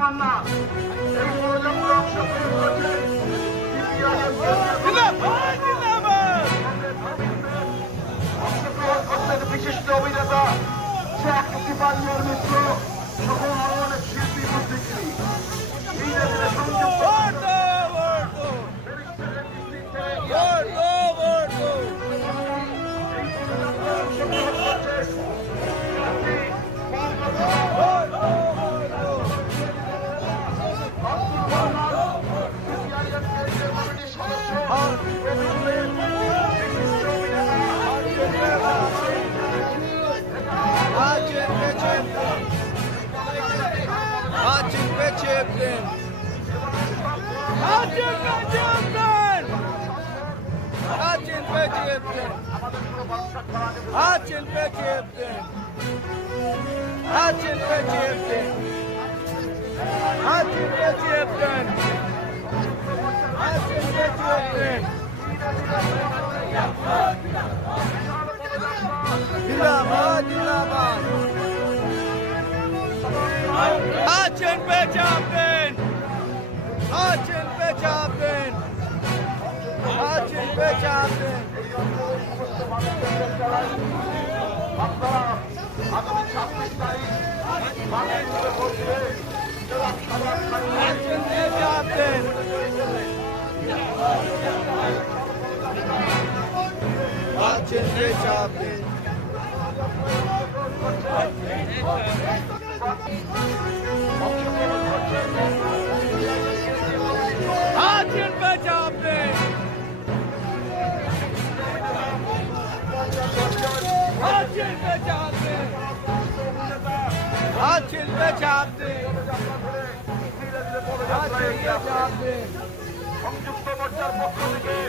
মান্না এই ষড়যন্ত্রে অংশগ্রহণ করেছেন অংশগ্রহণ করতেন বিশিষ্ট অভিনেতা শেখ মুজিবুর মিত্র সহ আরো অনেক শিল্পী বুদ্ধিজীবী এই দেশের সংযুক্ত আগামী 26 তারিখ বাংলাদেশে বসবে জেলা সভা সংযুক্ত মোর্চার পক্ষ থেকে